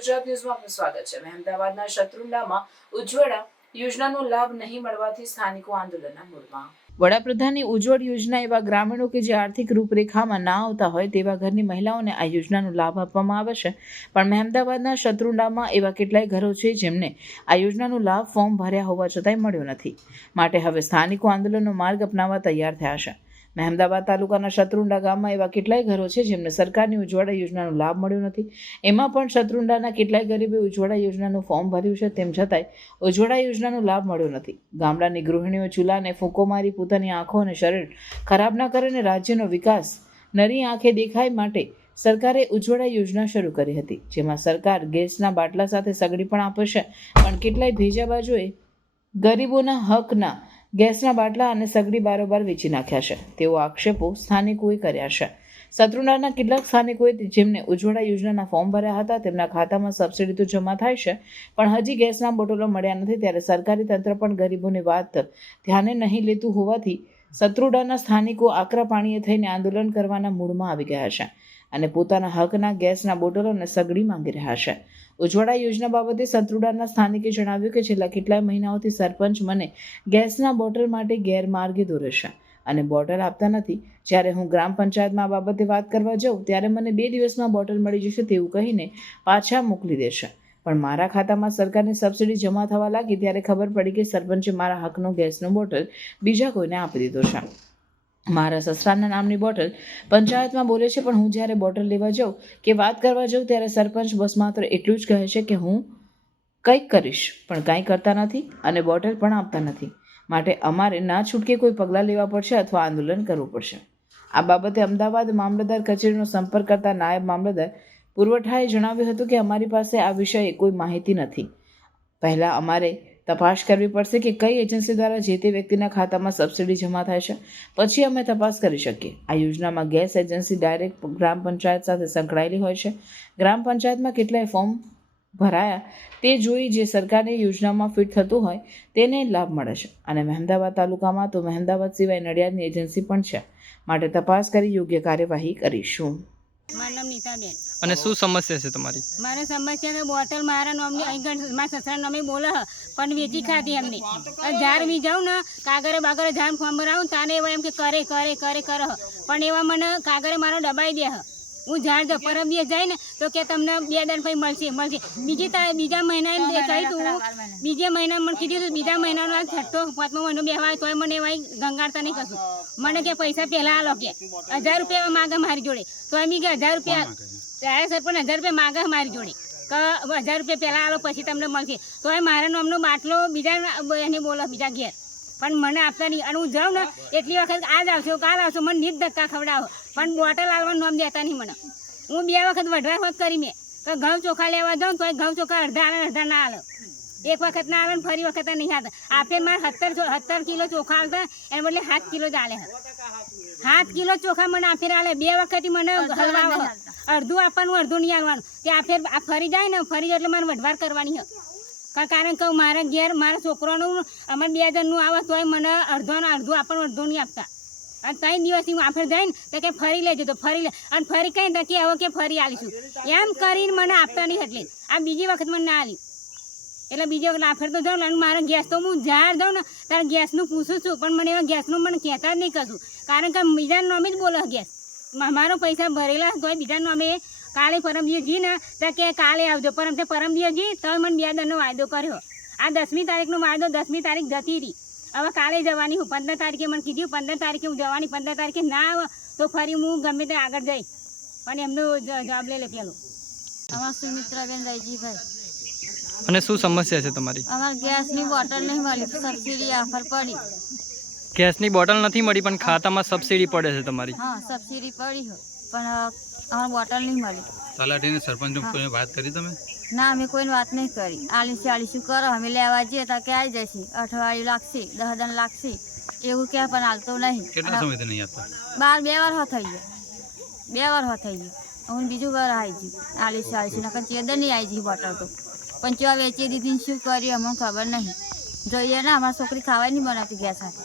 ગુજરાત ન્યૂઝમાં આપનું સ્વાગત છે। અમદાવાદના શત્રુંડામાં ઉજ્જવલા યોજનાનો લાભ નહીં મળવાથી સ્થાનિકો આંદોલનના મૂડમાં। વડાપ્રધાનની ઉજ્જવળ યોજના એવા ગ્રામીણો કે જે આર્થિક રૂપરેખામાં ના આવતા હોય તેવા ઘરની મહિલાઓને આ યોજનાનો લાભ આપવામાં આવે છે, પણ અમદાવાદના શત્રુંડામાં એવા કેટલાય ઘરો છે જેમને આ યોજનાનો લાભ ફોર્મ ભર્યા હોવા છતાંય મળ્યો નથી। માટે હવે સ્થાનિકો આંદોલનનો માર્ગ અપનાવવા તૈયાર થયા છે। મહેમદાવાદ તાલુકાના શત્રુંડા ગામમાં એવા કેટલાય ઘરો છે જેમને સરકારની ઉજ્જવલા યોજનાનો લાભ મળ્યો નથી। એમાં પણ શત્રુંડાના કેટલાય ગરીબે ઉજ્જવલા યોજનાનું ફોર્મ ભર્યું છે, તેમ છતાંય ઉજ્જવલા યોજનાનો લાભ મળ્યો નથી। ગામડાની ગૃહિણીઓ ચૂલાને ફૂંકો મારી પોતાની આંખો અને શરીર ખરાબ ના કરે અને રાજ્યનો વિકાસ નરી આંખે દેખાય માટે સરકારે ઉજ્જવલા યોજના શરૂ કરી હતી, જેમાં સરકાર ગેસના બાટલા સાથે સગડી પણ આપે છે, પણ કેટલાય ભેજા બાજુએ ગરીબોના હકના ગેસના બાટલા અને સગડી બારોબાર વેચી નાખ્યા છે, તેવો આક્ષેપો સ્થાનિકોએ કર્યા છે। શત્રુંડાના કેટલાક સ્થાનિકોએ જેમને ઉજ્જવલા યોજનાના ફોર્મ ભર્યા હતા તેમના ખાતામાં સબસિડી તો જમા થાય છે, પણ હજી ગેસના બોટલો મળ્યા નથી। ત્યારે સરકારી તંત્ર પણ ગરીબોની વાત ધ્યાને નહીં લેતું હોવાથી શત્રુંડાના સ્થાનિકો આકરા પાણીએ થઈને આંદોલન કરવાના મૂડમાં આવી ગયા છે અને પોતાના હકના ગેસના બોટલો અને સગડી માંગી રહ્યા છે। ઉજ્જવલા યોજના બાબતે શત્રુંડાના સ્થાનિકે જણાવ્યું કે છેલ્લા કેટલાય મહિનાઓથી સરપંચ મને ગેસના બોટલ માટે ગેરમાર્ગે દોરે છે અને બોટલ આપતા નથી। જ્યારે હું ગ્રામ પંચાયતમાં આ બાબતે વાત કરવા જાઉં ત્યારે મને 2 દિવસમાં બોટલ મળી જશે તેવું કહીને પાછા મોકલી દેશે, પણ મારા ખાતામાં સરકારની સબસિડી જમા થવા લાગી ત્યારે ખબર પડી કે સરપંચે મારા હકનો ગેસનો બોટલ બીજા કોઈને આપી દીધો છે। મારા સસરાના નામની બોટલ પંચાયતમાં બોલે છે, પણ હું જ્યારે બોટલ લેવા જાઉં કે વાત કરવા જાઉં ત્યારે સરપંચ બસ માત્ર એટલું જ કહે છે કે હું કંઈક કરીશ, પણ કાંઈ કરતા નથી અને બોટલ પણ આપતા નથી। માટે અમારે ના છૂટકે કોઈ પગલાં લેવા પડશે અથવા આંદોલન કરવું પડશે। આ બાબતે અમદાવાદ મામલતદાર કચેરીનો સંપર્ક કરતા નાયબ મામલતદાર પુરવઠાએ જણાવ્યું હતું કે અમારી પાસે આ વિષયે કોઈ માહિતી નથી। પહેલાં અમારે તપાસ કરવી પડશે કે કઈ એજન્સી દ્વારા જે તે વ્યક્તિના ખાતામાં સબસિડી જમા થાય છે, પછી અમે તપાસ કરી શકીએ। આ યોજનામાં ગેસ એજન્સી ડાયરેક્ટ ગ્રામ પંચાયત સાથે સંકળાયેલી હોય છે। ગ્રામ પંચાયતમાં કેટલાય ફોર્મ ભરાયા તે જોઈ જે સરકારની યોજનામાં ફિટ થતું હોય તેને લાભ મળે છે, અને મહેમદાવાદ તાલુકામાં તો મહેમદાવાદ સિવાય નડિયાદની એજન્સી પણ છે, માટે તપાસ કરી યોગ્ય કાર્યવાહી કરીશું। મારું નામ નીતાબેન। અને શું સમસ્યા છે તમારી? મારે સમસ્યા છે બોટલ મારા નામની અહીં મારા સસરા નામે બોલે પણ વેચી ખાધી એમને। જ્યારે બી જાઉં ને કાગરે બાગરે જાણ ફોર્મ ભરાવું તાને એવા એમ કે કરે કરે કરે કરે પણ એવા મને કાગરે મારો દબાઈ દે। હું ઝાડ પરમ દિવસ જાય ને તો કે તમને 2 દાન પછી મળશે। બીજા મહિના એમ કહી તું બીજા મહિના મને કીધું હતું બીજા મહિનાનો આ 6ઠો 5મો મહિનો બેહવાય તોય મને એવા ગંગાડતા નહીં કશું। મને કે પૈસા પહેલાં આલો કે 1000 રૂપિયા માગે મારી જોડે, તો એમ કે 1000 રૂપિયા ત્યારે સર પણ 1000 રૂપિયા માગે મારી જોડે કે 1000 રૂપિયા પહેલાં આલો પછી તમને મળશે, તો એ મારા નામનો બાટલો બીજા એને બોલો બીજા ઘેર પણ મને આપતા નહીં। અને હું જાઉં ને એટલી વખત આજ આવશો કાલ આવશો મને નીત ધક્કા ખવડાવો પણ બોટલ આવવાનું નામ દેતા નહીં મને। હું 2 વખત વઢવા હોત કરી મેં કે ઘઉં ચોખા લેવા જાઉં તો ઘઉં ચોખા અડધા આવે અડધા ના આવે, એક વખત ના આવે ને ફરી વખત નહીં આવતા। આપે મારે 17 કિલો ચોખા આવતા એને બદલે 7 કિલો જ આલે। 7 કિલો ચોખા મને આફેર આલે, 2 વખત મને હલવા અડધું આપવાનું અડધું નહીં આવવાનું, તે આફેર આ ફરી જાય ને ફરી એટલે મારે વઢવાર કરવાની કારણ કે મારા ઘેર મારા છોકરાનું અમારે 2 જણનું આવે તોય મને અડધું આપણને અડધું નહીં આપતા। અને 3 દિવસથી હું આફેર જાય ને તો કે ફરી લેજો તો ફરી લે અને ફરી કંઈ તો કે હવે કે ફરી આવીશું એમ કરીને મને આપતા નહીં। એટલે આ બીજી વખત મને ના આલ્યું એટલે બીજી વખત આફેર તો જાઉં ને મારા ગેસ તો હું જ્યાં જાઉં ને ત્યારે ગેસનું પૂછું છું પણ મને એવા ગેસનું મને કહેતા જ નહીં કશું, કારણ કે બીજાનું નામે જ બોલે ગેસ। મારો પૈસા ભરેલા તોય બીજાનું નામે કાલે પરમ દિવસ જી ને તો કે કાલે આવજો, પરમ દિવસ જી તો મને 2 દાનનો વાયદો કર્યો। આ 10મી તારીખનો વાયદો 10મી તારીખ જતી રહી, હવે કાલે જવાની હું 15 તારીખે મને કીધું 15 તારીખે હું જવાની, 15 તારીખે ના આવે તો ફરી હું ગમે તે આગળ જઈ પણ એમનો જવાબ લઈ લે પેલો। અમાર સુમિત્રાબેન રૈજીભાઈ। અને શું સમસ્યા છે તમારી? અમાર ગેસની બોટલ નહીં મળી, સબસિડી ઓફર પડી। ગેસની બોટલ નથી મળી પણ ખાતામાં સબસિડી પડે છે તમારી? હા સબસિડી પડી હોય પણ અમાર બોટલ નહીં મળી। તલાટીને સરપંચ કોઈને વાત કરી તમે? ના અમે કોઈને વાત નહીં કરી। 40 કરો અમે લેવા જઈએ તો કે આવી જશે, અઠવાડિયું લાગશે 10 દિન લાગશે એવું કે પણ હાલતો નહીં। કેટલા સમયથી નહીં આપતા? 2 વાર થઈ ગયો હું બીજું વાર આવી ગયું 40 નકર ચેદર નહીં આવી ગઈ બોટલ તો પણ ચેવા વેચી દીધી શું કર્યું અમને ખબર નહીં। જોઈએ ને અમારી છોકરી ખાવા નહીં બનાવતી ગેસ સાથે।